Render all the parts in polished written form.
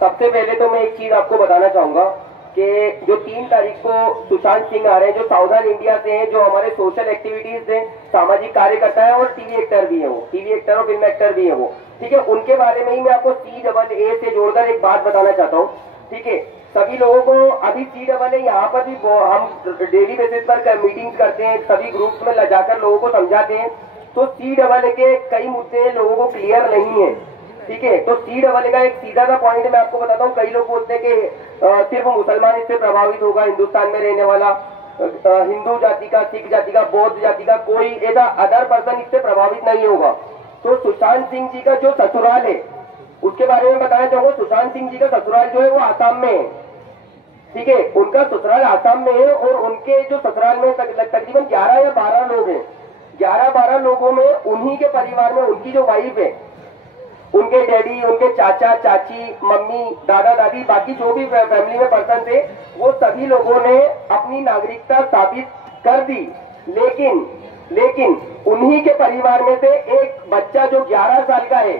सबसे पहले तो मैं एक चीज आपको बताना चाहूंगा कि जो 3 तारीख को सुशांत सिंह आ रहे हैं, जो साउदर्न इंडिया से हैं, जो हमारे सोशल एक्टिविटीज से सामाजिक कार्यकर्ता है और टीवी एक्टर भी है, वो टीवी एक्टर और फिल्म एक्टर भी है वो, ठीक है। उनके बारे में ही मैं आपको CAA से जोड़कर एक बात बताना चाहता हूँ, ठीक है। सभी लोगों को अभी CAA यहाँ पर भी हम डेली बेसिस पर मीटिंग्स करते हैं, सभी ग्रुप्स में जाकर लोगों को समझाते हैं, तो CAA के कई मुद्दे लोगों को क्लियर नहीं है, ठीक है। तो CAA का एक सीधा सा पॉइंट मैं आपको बताता हूँ। कई लोग बोलते हैं कि सिर्फ मुसलमान इससे प्रभावित होगा, हिंदुस्तान में रहने वाला हिंदू जाति का, सिख जाति का, बौद्ध जाति का कोई ऐसा अदर पर्सन इससे प्रभावित नहीं होगा। तो सुशांत सिंह जी का जो ससुराल है उसके बारे में बताना चाहूंगा। सुशांत सिंह जी का ससुराल जो है वो आसाम में है, ठीक है। उनका ससुराल आसाम में है और उनके जो ससुराल में तकरीबन 11 या 12 लोग हैं। 11-12 लोगों में उन्हीं के परिवार में उनकी जो वाइफ है, उनके डैडी, उनके चाचा चाची, मम्मी, दादा दादी, बाकी जो भी फैमिली में पर्सन थे, वो सभी लोगों ने अपनी नागरिकता साबित कर दी। लेकिन उन्हीं के परिवार में से एक बच्चा जो 11 साल का है,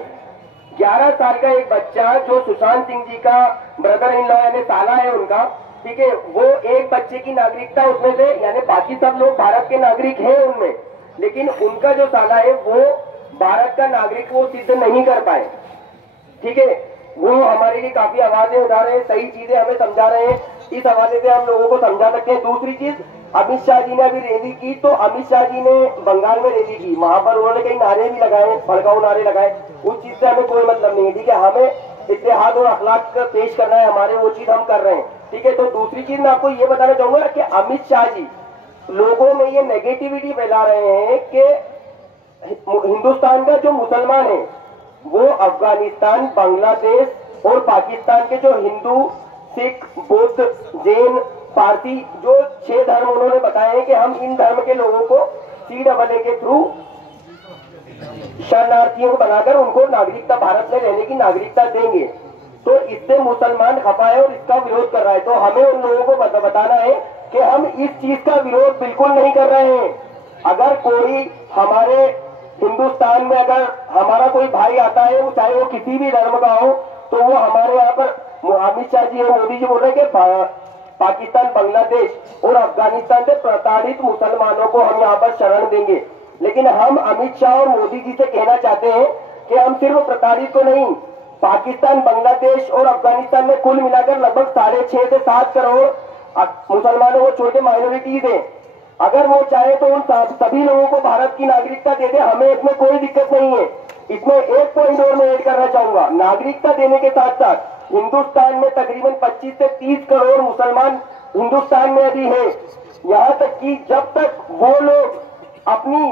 11 साल का एक बच्चा जो सुशांत सिंह जी का ब्रदर इन लॉ यानी साला है उनका, ठीक है, वो एक बच्चे की नागरिकता उसमें से, यानी बाकी सब लोग भारत के नागरिक हैं उनमें, लेकिन उनका जो साला है वो भारत का नागरिक वो सिद्ध नहीं कर पाए, ठीक है। वो हमारे लिए काफी आवाजें उठा रहे हैं, सही चीजें हमें समझा रहे हैं, इस हवाले से हम लोगों को समझा सकते हैं। दूसरी चीज, अमित शाह जी ने अभी रैली की, तो अमित शाह जी ने बंगाल में रैली की, वहां पर उन्होंने कई नारे भी लगाए, भड़काऊ नारे लगाए, उस चीज से हमें कोई मतलब नहीं है, ठीक है। हमें इत्तेहाद और अखलाक पेश करना है हमारे, वो चीज हम कर रहे हैं, ठीक है। तो दूसरी चीज मैं आपको ये बताना चाहूंगा कि अमित शाह जी लोगों में ये नेगेटिविटी फैला रहे हैं कि हिंदुस्तान का जो मुसलमान है वो अफगानिस्तान, बांग्लादेश और पाकिस्तान के जो हिंदू, सिख, बुद्ध, जैन, पारसी, जो 6 धर्म उन्होंने बताए हैं कि हम इन धर्म के लोगों को CAA के थ्रू शरणार्थियों को बनाकर उनको नागरिकता, भारत में रहने की नागरिकता देंगे। तो इससे मुसलमान खफा है और इसका विरोध कर रहा है। तो हमें उन लोगों को बताना है कि हम इस चीज का विरोध बिल्कुल नहीं कर रहे हैं। अगर कोई हमारे हिंदुस्तान में अगर हमारा कोई भाई आता है, चाहे वो किसी भी धर्म का हो, तो वो हमारे यहाँ पर अमित शाह जी और मोदी जी बोल रहे हैं कि पाकिस्तान, बांग्लादेश और अफगानिस्तान से प्रताड़ित मुसलमानों को हम यहाँ पर शरण देंगे। लेकिन हम अमित शाह और मोदी जी से कहना चाहते हैं कि हम सिर्फ प्रताड़ित को नहीं, पाकिस्तान, बांग्लादेश और अफगानिस्तान में कुल मिलाकर लगभग 6.5 से 7 करोड़ मुसलमानों को छोटे माइनॉरिटीज हैं। अगर वो चाहे तो उन सभी लोगों को भारत की नागरिकता दे दे, हमें इसमें कोई दिक्कत नहीं है। इसमें एक पॉइंट और मैं ऐड करना चाहूंगा, नागरिकता देने के साथ साथ हिंदुस्तान में तकरीबन 25 से 30 करोड़ मुसलमान हिंदुस्तान में अभी है। यहाँ तक कि जब तक वो लोग अपनी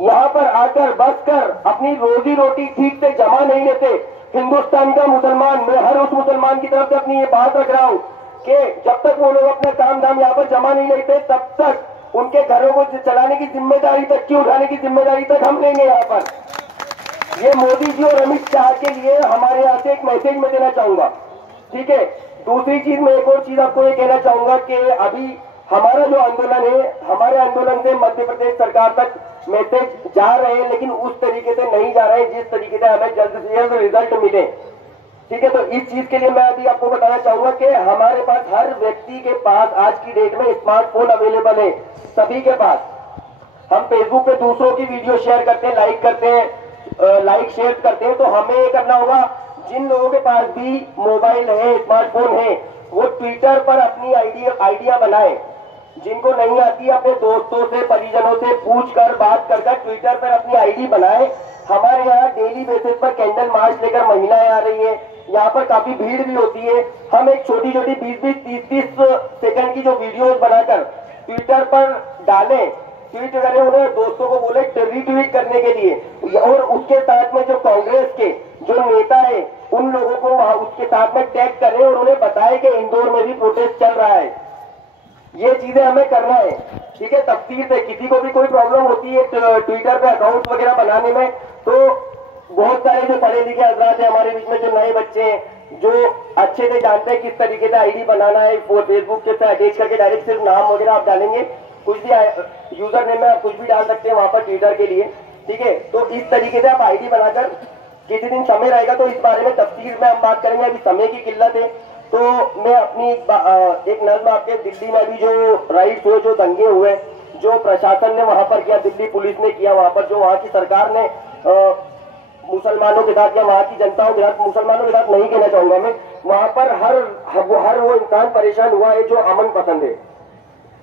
यहाँ पर आकर बस कर अपनी रोजी रोटी ठीक से जमा नहीं लेते, हिंदुस्तान का मुसलमान, मैं हर उस मुसलमान की तरफ से अपनी ये बात रख रहा हूँ कि जब तक वो लोग अपना काम धाम यहाँ पर जमा नहीं लेते, तब तक उनके घरों को चलाने की जिम्मेदारी तक की, उठाने की जिम्मेदारी तक हम लेंगे। यहाँ पर ये मोदी जी और अमित शाह के लिए हमारे यहाँ से एक मैसेज मैं देना चाहूंगा, ठीक है। दूसरी चीज, मैं एक और चीज आपको ये कहना चाहूंगा कि अभी हमारा जो आंदोलन है, हमारे आंदोलन से मध्य प्रदेश सरकार तक मैसेज जा रहे हैं, लेकिन उस तरीके से नहीं जा रहे हैं जिस तरीके से हमें जल्द से जल्द रिजल्ट मिले, ठीक है। तो इस चीज के लिए मैं अभी आपको बताना चाहूंगा कि हमारे पास हर व्यक्ति के पास आज की डेट में स्मार्टफोन अवेलेबल है, सभी के पास। हम फेसबुक पे दूसरों की वीडियो शेयर करते हैं, लाइक करते हैं, लाइक शेयर करते हैं। तो हमें ये करना होगा, जिन लोगों के पास भी मोबाइल है, स्मार्टफोन है, वो ट्विटर पर अपनी आइडिया बनाए। जिनको नहीं आती अपने दोस्तों से, परिजनों से पूछ कर, बात कर ट्विटर पर अपनी आईडी बनाए। हमारे यहाँ डेली बेसिस पर कैंडल मार्च लेकर महिलाएं आ रही है, यहाँ पर काफी भीड़ भी होती है। हम एक छोटी छोटी 20-20, 30-30 सेकंड की जो वीडियोस बनाकर ट्विटर पर डालें, ट्वीट करें, उन्हें दोस्तों को बोले रीट्वीट करने के लिए, और उसके साथ में जो कांग्रेस के जो नेता है उन लोगों को वहां उसके साथ में टैग करें और उन्हें बताएं कि इंदौर में भी प्रोटेस्ट चल रहा है। ये चीजें हमें करना है, ठीक है। तफसीर से किसी को भी कोई प्रॉब्लम होती है ट्विटर पे अकाउंट वगैरह बनाने में, तो बहुत सारे जो पढ़े लिखे हजरात है हमारे बीच में, जो नए बच्चे हैं, जो अच्छे से जानते हैं किस तरीके से आईडी बनाना है, फेसबुक से अटैच करके डायरेक्ट सिर्फ नाम वगैरह आप डालेंगे, कुछ भी यूजर नेम में आप कुछ भी डाल सकते हैं वहां पर ट्विटर के लिए, ठीक है। तो इस तरीके से आप आईडी बनाकर किसी दिन समय रहेगा तो इस बारे में तफसील में हम बात करेंगे। अभी समय की किल्लत है तो मैं अपनी एक नज़्म आपके दिल्ली में अभी जो राइट्स हुए, जो दंगे हुए, जो प्रशासन ने वहां पर किया, दिल्ली पुलिस ने किया, वहां पर जो वहां की सरकार ने मुसलमानों के साथ या वहां की जनताओं के साथ, मुसलमानों के साथ नहीं कहना चाहूंगा मैं, वहां पर हर वो इंसान परेशान हुआ है जो अमन पसंद है।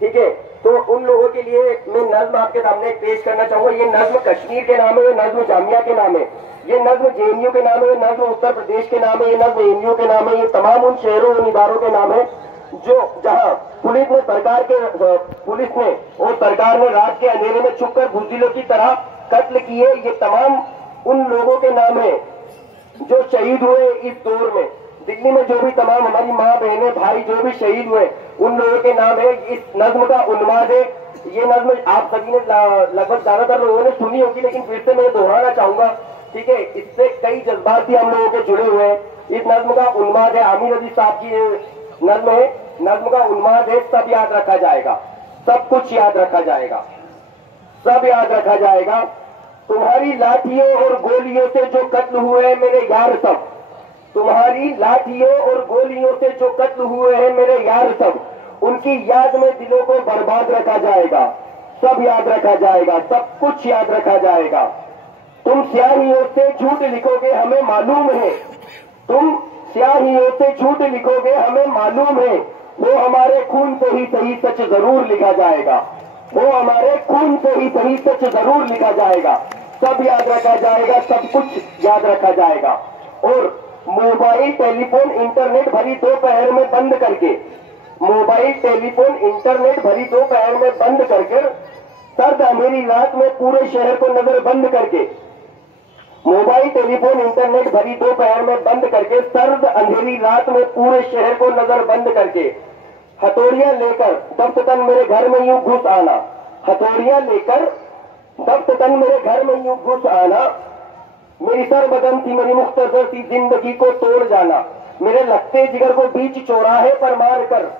ठीक है, तो उन लोगों के लिए मैं नज्म आपके सामने पेश करना चाहूंगा। ये नज्म कश्मीर के नाम है, ये नज्म जामिया के नाम है, ये नज्म जेएनयू के नाम है, ये नज्म उत्तर प्रदेश के नाम है, ये नज्म एएनयू के नाम है, ये तमाम उन शहरों उन इदारों के नाम है जो जहां पुलिस ने और सरकार ने रात के अंधेरे में छुपकर बुज़दिलों की तरह कत्ल किए। ये तमाम उन लोगों के नाम है जो शहीद हुए इस दौर में। दिल्ली में जो भी तमाम हमारी माँ बहनें भाई जो भी शहीद हुए उन लोगों के नाम है। इस नज्म का उन्माद है। ये नज्म आप सभी ने लगभग ज्यादातर लोगों ने सुनी होगी, लेकिन फिर से मैं दोहराना चाहूंगा। ठीक है, इससे कई जज्बात भी हम लोगों के जुड़े हुए हैं। इस नज्म का उन्माद है, आमिर अजीज साहब की नज्म है। नज्म का उन्माद है, सब याद रखा जाएगा, सब कुछ याद रखा जाएगा, सब याद रखा जाएगा। तुम्हारी लाठियों और गोलियों से जो कत्ल हुए हैं मेरे यार सब, तुम्हारी लाठियों और गोलियों से जो कत्ल हुए हैं मेरे यार सब, उनकी याद में दिलों को बर्बाद रखा जाएगा, सब याद रखा जाएगा, सब कुछ याद रखा जाएगा। तुम स्याहियों से झूठ लिखोगे हमें मालूम है, तुम स्याहियों से झूठ लिखोगे हमें मालूम है, वो हमारे खून से ही सही सच जरूर लिखा जाएगा, वो हमारे खून से ही सही सच जरूर लिखा जाएगा, सब याद रखा जाएगा, सब कुछ याद रखा जाएगा। और मोबाइल टेलीफोन इंटरनेट भरी दोपहर में बंद करके, मोबाइल टेलीफोन इंटरनेट भरी दोपहर में बंद करके, सर्द अंधेरी रात में पूरे शहर को नजर बंद करके, मोबाइल टेलीफोन इंटरनेट भरी दोपहर में बंद करके, सर्द अंधेरी रात में पूरे शहर को नजर बंद करके, हथौड़ियां लेकर दफ्तन मेरे घर में यूं घुस आना, हथौड़ियां लेकर दफ्तन मेरे घर में यूं घुस आना, मेरी सरबदन थी मेरी मुख्तसर सी जिंदगी को तोड़ जाना, मेरे लगते जिगर को बीच चौराहे पर मार कर,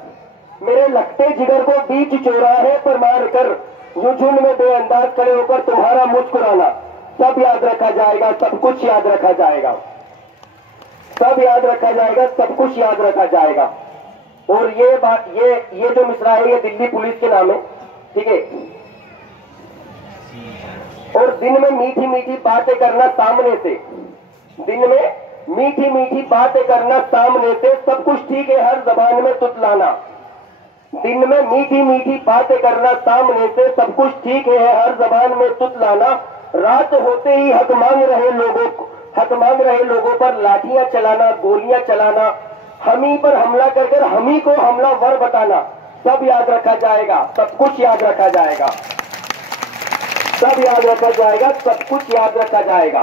मेरे लगते जिगर को बीच चौराहे पर मार कर, यूं झुंड में बेअंदाज खड़े होकर तुम्हारा मुस्कुराना, सब याद रखा जाएगा, सब कुछ याद रखा जाएगा, सब याद रखा जाएगा, सब कुछ याद रखा जाएगा। और ये बात, ये जो मिसरा है ये दिल्ली पुलिस के नाम है। ठीक है, और दिन में मीठी मीठी बातें करना सामने से, दिन में मीठी मीठी बातें करना सामने से, सब कुछ ठीक है हर जबान में तुतलाना, दिन में मीठी मीठी बातें करना सामने से, सब कुछ ठीक है हर जबान में तुतलाना, रात होते ही हक मांग रहे लोगों पर लाठियां चलाना, गोलियां चलाना, हम ही पर हमला कर कर हम ही को हमलावर बताना, सब याद रखा जाएगा, सब कुछ याद रखा जाएगा, सब याद रखा जाएगा, सब कुछ याद रखा जाएगा।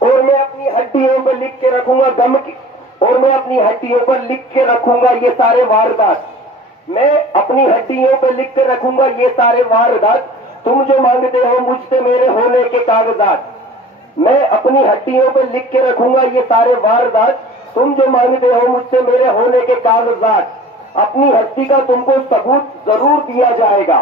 और मैं अपनी हड्डियों पर लिख के रखूंगा गम की, और मैं अपनी हड्डियों पर लिख के रखूंगा ये सारे वारदात, मैं अपनी हड्डियों पर लिख के रखूंगा ये सारे वारदात, तुम जो मांगते हो मुझसे मेरे होने के कागजात, मैं अपनी हड्डियों पर लिख के रखूंगा ये सारे वारदात, तुम जो मांगते हो मुझसे मेरे होने के कागजात, अपनी हस्ती का तुमको सबूत जरूर दिया जाएगा,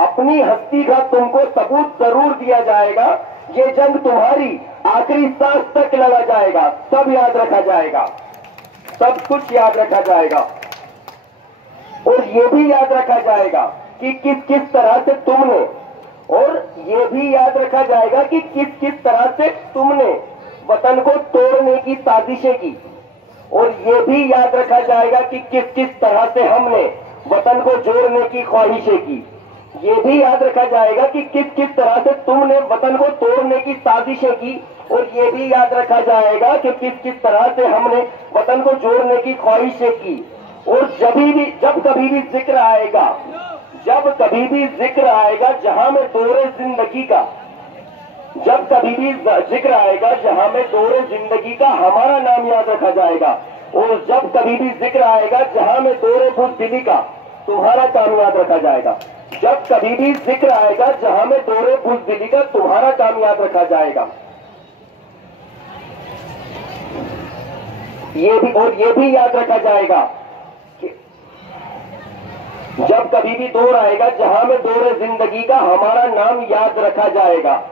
अपनी हस्ती का तुमको सबूत जरूर दिया जाएगा, ये जंग तुम्हारी आखिरी सांस तक लड़ा जाएगा, सब याद रखा जाएगा, सब कुछ याद रखा जाएगा। और ये भी याद रखा जाएगा कि किस किस तरह से तुमने, और ये भी याद रखा जाएगा कि किस किस तरह से तुमने वतन को तोड़ने की साजिशें की, और ये भी याद रखा जाएगा कि किस किस तरह से हमने वतन को जोड़ने की ख्वाहिशें की, ये भी याद रखा जाएगा कि किस किस तरह से तुमने वतन को तोड़ने की साजिशें की, और ये भी याद रखा जाएगा कि किस किस तरह से हमने वतन को जोड़ने की ख्वाहिशें की। और जब कभी भी जिक्र आएगा, जब कभी भी जिक्र आएगा जहां में दौरे जिंदगी का, जब कभी भी जिक्र आएगा जहां में दौरे जिंदगी का, हमारा नाम याद रखा जाएगा। और जब कभी भी जिक्र आएगा जहां में दौरे बुज़दिली का, तुम्हारा काम याद रखा जाएगा। जब कभी भी जिक्र आएगा जहां में दौरे बुज़दिली का, तुम्हारा काम याद रखा जाएगा। ये भी याद रखा जाएगा कि जब कभी भी दौर आएगा जहां में दौरे जिंदगी का, हमारा नाम याद रखा जाएगा,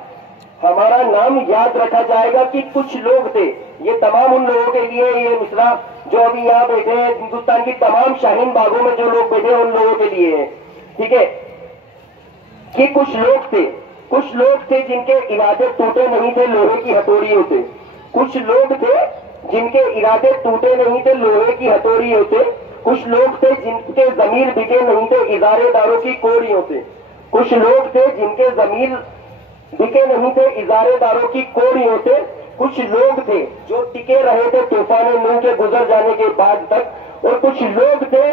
हमारा नाम याद रखा जाएगा कि कुछ लोग थे। ये तमाम उन लोगों के लिए, ये मिसरा जो अभी यहाँ बैठे हैं, हिंदुस्तान की तमाम शाहीन बागों में जो लोग बैठे हैं उन लोगों के लिए है, ठीक है, कि कुछ लोग थे जिनके इरादे टूटे नहीं थे लोहे की हथौड़ियों से। कुछ लोग थे जिनके इरादे टूटे नहीं थे लोहे की हथौड़ियों से। कुछ लोग थे जिनके जमीर बिके नहीं थे इजारेदारों की कोड़ियों से। कुछ लोग थे जिनके जमीर बिके नहीं थे इजारेदारों की कोड़ियों से। कुछ लोग थे जो टिके रहे थे तूफान नूह के गुजर जाने के बाद तक। और कुछ लोग थे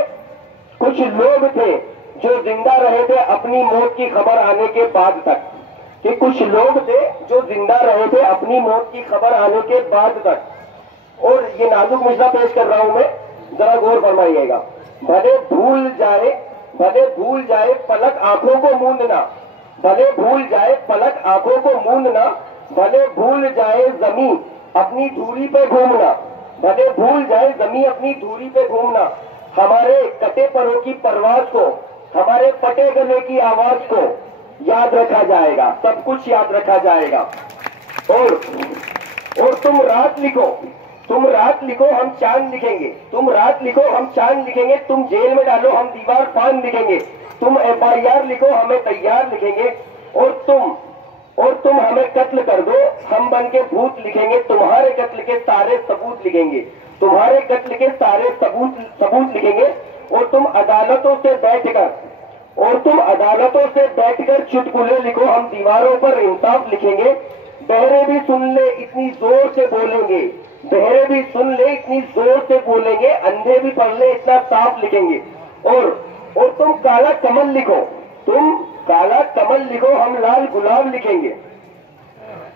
जो जिंदा रहे थे अपनी मौत की खबर आने के बाद तक। कि कुछ लोग थे जो जिंदा रहे थे अपनी मौत की खबर आने के बाद तक। और ये नाजुक मिसरा पेश कर रहा हूं मैं, जरा गौर फरमाइएगा। भले भूल जाए पलक आंखों को मूंदना, भले भूल जाए पलक आंखों को मूंदना, भले भूल जाए जमीन अपनी धूरी पे घूमना, भले भूल जाए जमीन अपनी धूरी पे घूमना, हमारे कटे परों की परवाज को, हमारे फटे गले की आवाज को याद रखा जाएगा, सब कुछ याद रखा जाएगा। और तुम रात लिखो हम चांद लिखेंगे, तुम रात लिखो हम चांद लिखेंगे, तुम जेल में डालो हम दीवार फान लिखेंगे, तुम FIR लिखो हमें तैयार लिखेंगे, और तुम हमें कत्ल कर दो हम बन के भूत लिखेंगे, तुम्हारे कत्ल के सारे सबूत लिखेंगे, तुम्हारे कत्ल के सारे सबूत लिखेंगे। और तुम अदालतों से बैठकर चुटकुले लिखो हम दीवारों पर इंसाफ लिखेंगे। बहरे भी सुन ले इतनी जोर से बोलेंगे, बहरे भी सुन ले इतनी जोर से बोलेंगे, अंधे भी पढ़ ले इतना साफ लिखेंगे। और तुम काला कमल लिखो हम लाल गुलाब लिखेंगे,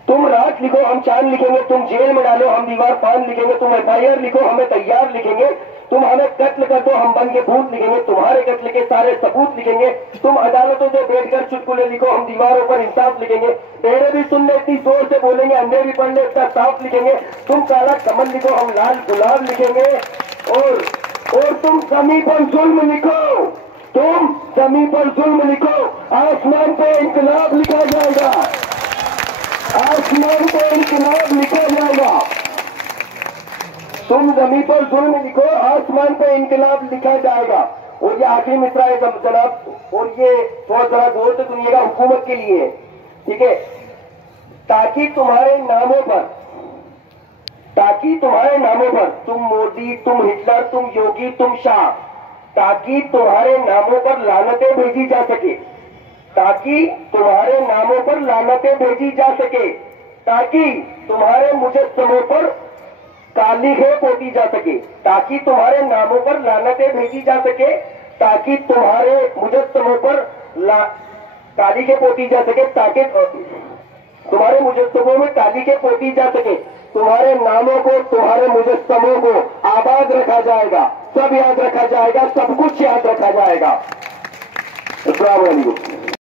तुम रात लिखो हम चांद लिखेंगे, तुम जेल में डालो हम दीवार फान लिखेंगे, तुम FIR लिखो हमें तैयार लिखेंगे, तुम हमें कत्ल कर दो हम बन के भूत लिखेंगे, तुम्हारे कत्ल के सारे सबूत लिखेंगे। तुम अदालतों से बैठकर चुटकुले लिखो हम दीवारों पर इंसाफ लिखेंगे। बहरे भी सुन ले इतनी जोर से बोलेंगे, अंधे भी पढ़ ले इतना साफ लिखेंगे। तुम काला कमल लिखो हम लाल गुलाब लिखेंगे। और तुम जमीन पर जुल्म लिखो, तुम जमीन पर जुल्म लिखो, आसमान पे इंकलाब लिखा जाएगा, आसमान पे इंकलाब लिखा जाएगा। तुम जमीन पर जुल्म लिखो आसमान पे इंकलाब लिखा जाएगा। और ये आखिरी मिसरा है जनाब, और ये थोड़ा जरा गौर से सुनिएगा, हुकूमत के लिए, ठीक है, ताकि तुम्हारे नामों पर तुम मोदी, तुम हिटलर, तुम योगी, तुम शाह, ताकि तुम्हारे नामों पर लानतें भेजी जा सके, ताकि तुम्हारे नामों पर लानतें भेजी जा सके, ताकि तुम्हारे मुजस्समों पर तालीखें पोती जा सके, ताकि तुम्हारे नामों पर लानतें भेजी जा सके, ताकि तुम्हारे मुजस्समों पर तालीखें पोती जा सके, ताकि तुम्हारे मुजस्समों में तालीखें पोती जा सके, तुम्हारे नामों को, तुम्हारे मुजस्समों को आबाद रखा जाएगा, सब याद रखा जाएगा, सब कुछ याद रखा जाएगा। अस्सलाम वालेकुम।